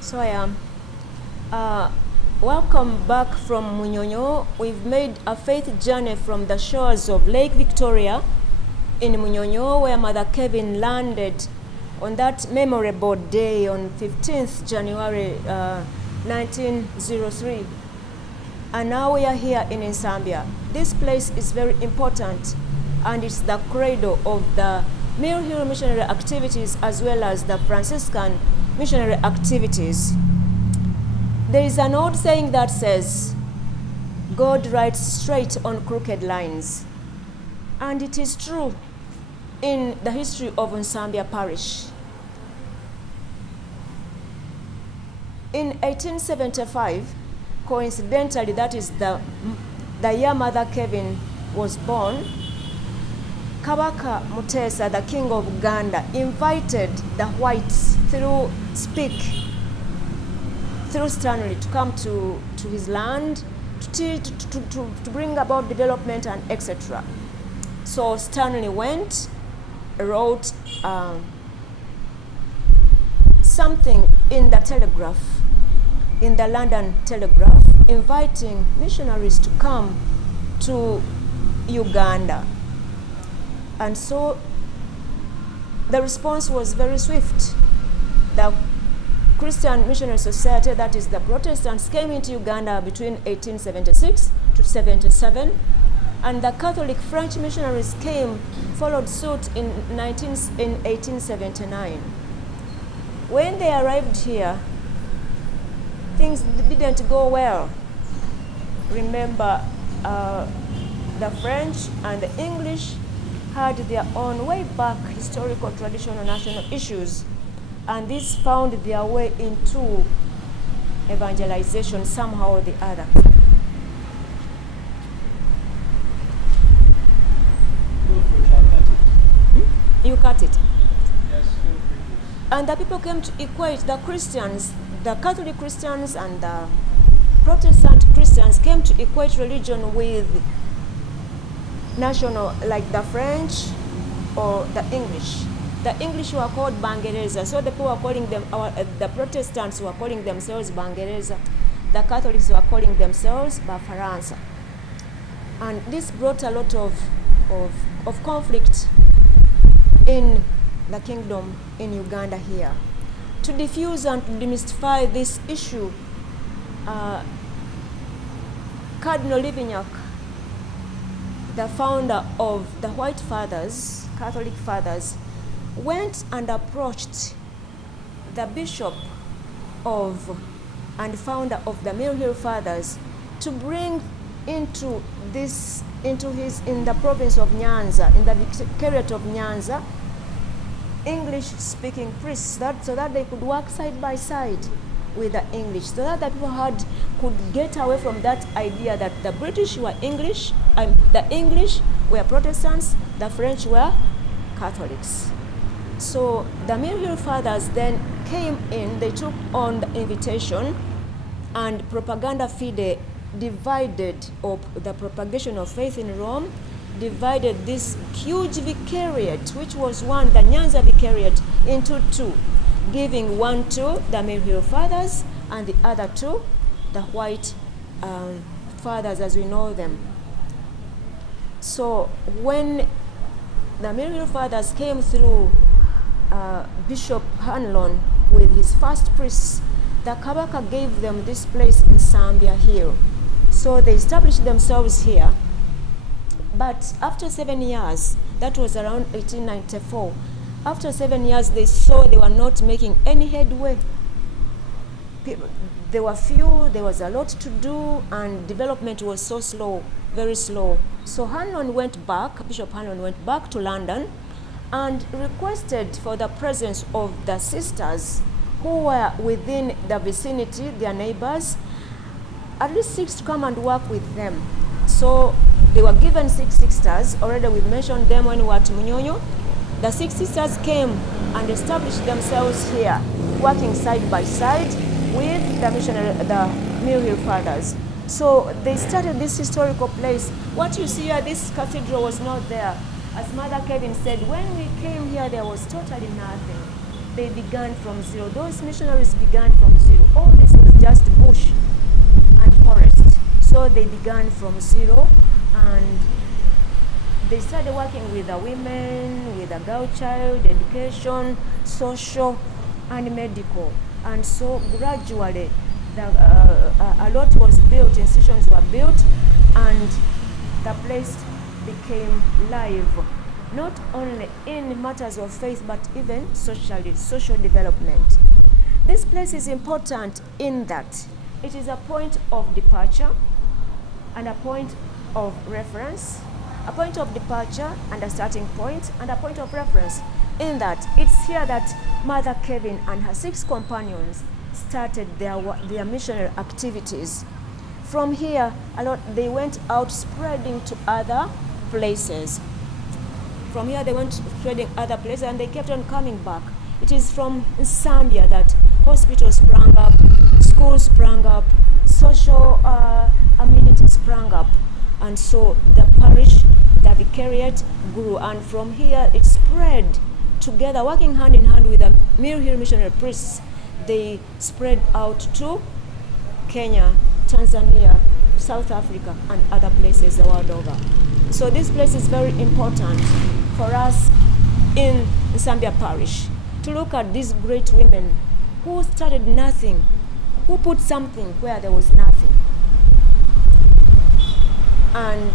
So I am. Welcome back from Munyonyo. We've made a faith journey from the shores of Lake Victoria in Munyonyo, where Mother Kevin landed on that memorable day on 15th January 1903. And now we are here in Nsambya. This place is very important, and it's the cradle of the Mill Hill missionary activities as well as the Franciscan missionary activities. There is an old saying that says, God writes straight on crooked lines. And it is true in the history of Nsambya Parish. In 1875, coincidentally, that is the year Mother Kevin was born, Kabaka Mutesa, the king of Uganda, invited the whites through Stanley to come to his land to bring about development and etc. So Stanley went, wrote something in the Telegraph, in the London Telegraph, inviting missionaries to come to Uganda. And so the response was very swift. The Christian Missionary Society, that is the Protestants, came into Uganda between 1876 to 77, and the Catholic French missionaries followed suit in 1879. When they arrived here, things didn't go well. Remember, the French and the English had their own way back historical, traditional, national issues, and these found their way into evangelization somehow or the other. You cut it. Yes, and the people came to equate the Christians, the Catholic Christians and the Protestant Christians came to equate religion with national, like the French or the English. The English were called Bangereza, so the people were calling them, the Protestants were calling themselves Bangereza, the Catholics were calling themselves Bafaransa. And this brought a lot of conflict in the kingdom in Uganda here. To diffuse and to demystify this issue, Cardinal Livignac, the founder of the White Fathers, Catholic Fathers, went and approached the bishop and founder of the Mill Hill Fathers to bring in the province of Nyanza, in the vicariate of Nyanza, English-speaking priests, so that they could work side by side with the English, so that the people could get away from that idea that the British were English, and the English were Protestants, the French were Catholics. So the Mill Hill Fathers then came in, they took on the invitation, and Propaganda Fide divided, or the propagation of faith in Rome, divided this huge vicariate, which was one, the Nyanza vicariate, into two, giving one to the Mill Hill Fathers and the other to the White Fathers as we know them. So when the Mill Hill Fathers came through Bishop Hanlon with his first priests, the Kabaka gave them this place in Nsambya here. So they established themselves here. But after 7 years, that was around 1894, after 7 years they saw they were not making any headway. There were few, there was a lot to do, and development was so slow, very slow. So Bishop Hanlon went back to London and requested for the presence of the sisters who were within the vicinity, their neighbors, at least 6 to come and work with them. So they were given 6 sisters. Already we've mentioned them when we were at Munyonyo. The 6 sisters came and established themselves here, working side by side with the Mill Hill Fathers. So they started this historical place. What you see here, this cathedral was not there. As Mother Kevin said, when we came here, there was totally nothing. they began from zero. Those missionaries began from zero. All this was just bush and forest. So they began from zero, and they started working with the women, with the girl child, education, social, and medical. And so gradually, a lot was built, institutions were built, and the place became live, not only in matters of faith, but even socially, social development. This place is important in that it is a point of departure and a point of reference, a point of departure and a starting point, and a point of reference, in that it's here that Mother Kevin and her 6 companions started their missionary activities. From here, they went out spreading to other places. From here, they went spreading other places, and they kept on coming back. It is from Nsambya that hospitals sprang up, schools sprang up, social amenities sprang up, and so the parish, the vicariate grew, and from here it spread together, working hand in hand with the Mill Hill missionary priests. They spread out to Kenya, Tanzania, South Africa, and other places the world over. So this place is very important for us in Nsambya Parish to look at these great women who started nothing, who put something where there was nothing. And